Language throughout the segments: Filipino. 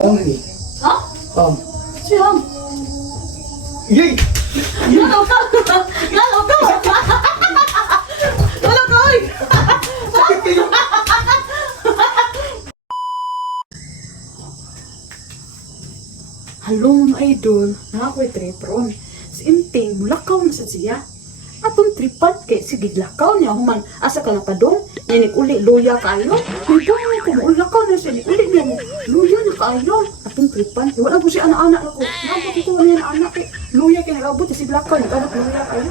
Only. Ha? Siyam. Yay! Lalo ka! Lalo ka! Lalo ka! Oy! Sakit kayo! Hello mga idol, nakakoy tripron. Si Inting, mulakaw na sa siya. Atong tripat kay sige lakaw niya human asa ka napadong ninik uli luya kayo. Hindi ko mulakaw na siya uli niya luya na kayo. Atong tripan, wala ko si anak-anak ako. Nabot ko na anak kay luya kay nagabot sige lakaw ni anak luya kayo.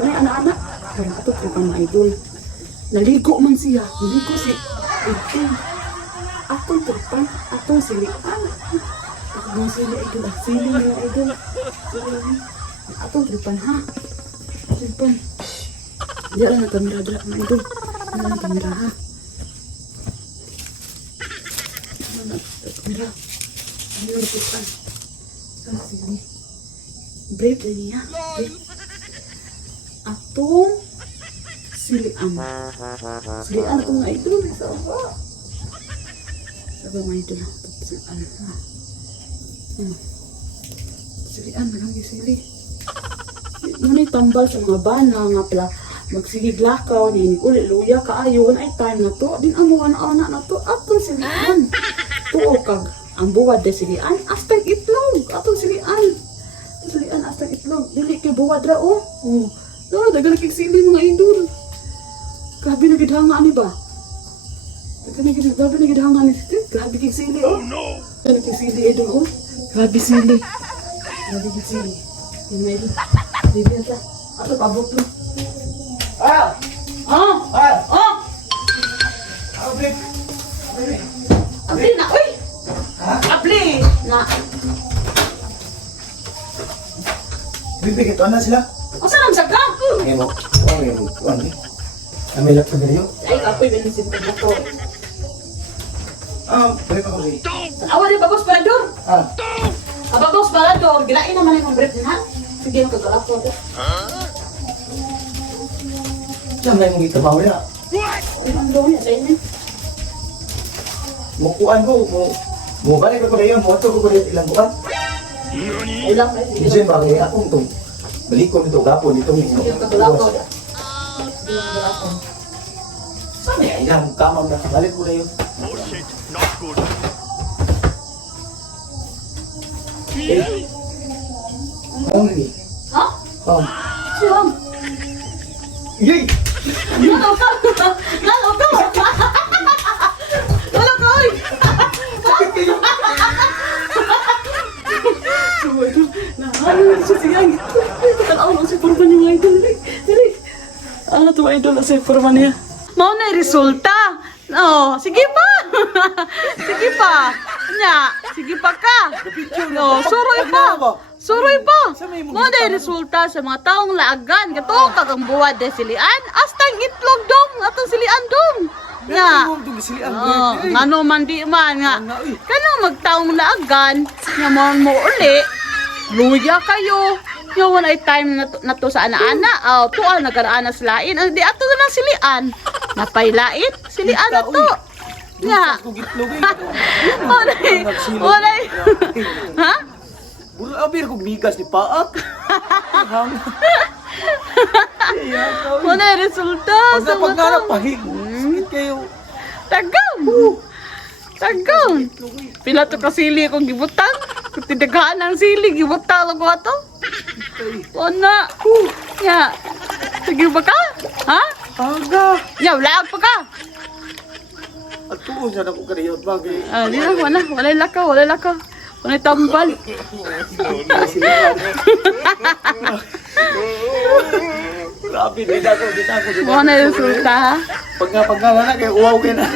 Wala anak-anak. Pero atong tripan mga idol. Naligo man siya, naligo si Inting. Atong tripan, atong silian. Atong sili idol, sili mga idol. Atong tripan ha. Tripan. Diyan lang na kamera dala mga idol. Ano na kamera ha. Ano na kamera. Ano na tripan. Ah, sili. Brave na niya. Brave. Atong silian. Silian atong mga idol. Saba. Saba mga idol. Silian ha. Silian, malagi sili. Ngunit tambal sa mga bana nga pala magsigig lakaw ni ulit luya kaayo ay time na to din ang mga anak na to atong silian. Tuo kag ang buwad de silian astag itlog atong silian. Silian astag itlog dili kay buwad ra oh. No, dagan kay sili mga idol. Grabe na gid hanga ani ba? Grabe na gid hanga ni Steve. Grabe kay sili oh. Grabe kay sili idol oh. Grabe sili. Grabe kay sili. Ini idol. Dili ata. Ato pabot mo. Ah! Ah! Ah! Ah! Abli! Abli na, uy! Ha? Abli na. Bibig ito na sila? Asa nang saga? Ngayon mo. Ngayon mo. Ano eh? Kami lang sa ganyo? Ay, kapoy benisin ko na to. Balik ako rin. Awa di bagos palador. Ah! Bagos palador. Gilain naman yung brief din ha. Sige, magkagalap ko. Diyan na yung itabaw niya. Ay, ang daw niya sa inyo. Mukuan ko. Balik ako rin yun. Moto ko rin ilang buwan. Ay lang, ay sige. Diyan ba ngayon akong itong balik ko nito gapon nito. Sige, magkagalap ko. Sige, magkagalap ko. Saan yan? Yan, kamam na. Balik ko na yun. Oh shit, not good. Eh. Only. Ha? Siyam. Yay! Lalo ka! Lalo ka! Lalo ka! Oy! Sakit kayo! Ano na siya siya? Tanaw lang si Forman yung idol. Dali. Ano to idol na si Forman niya? Mau na resulta. Oh, sige pa. Sige pa. Nya, sige pa ka. No, suroy pa. Suroy pa. Mau na resulta sa mga taong laagan. Kato kagang buwad de silian. Astang itlog dong. Atong silian dong. Nya. Oh, ngano man di man nga. Kanang magtaong laagan, nga mo uli. Luya kayo. Yawan ay time na to sa ana-ana. Tuan nagkaraan sa lain. Di ato na lang silian. Napailait. Silian na to. Ya. Walay. Ha? Puro abir kong bigas ni Paak. Walay resulta. Pag napagkarap, pahig. Sakit kayo. Tagam. Tagam. Pila to kasili akong gibutang. Kung tindagaan ng sili, gibutang ako ato. Ona. Ya. Sige ba ka? Ha? Aga. Ya, wala pa ka. At tuon siya na ko kariyot bagay. Di na, walay lakaw, walay lakaw. Walay tambal. Grabe, di na ko. Mga na resulta ha? Pag nga na, kaya uwaw ka na.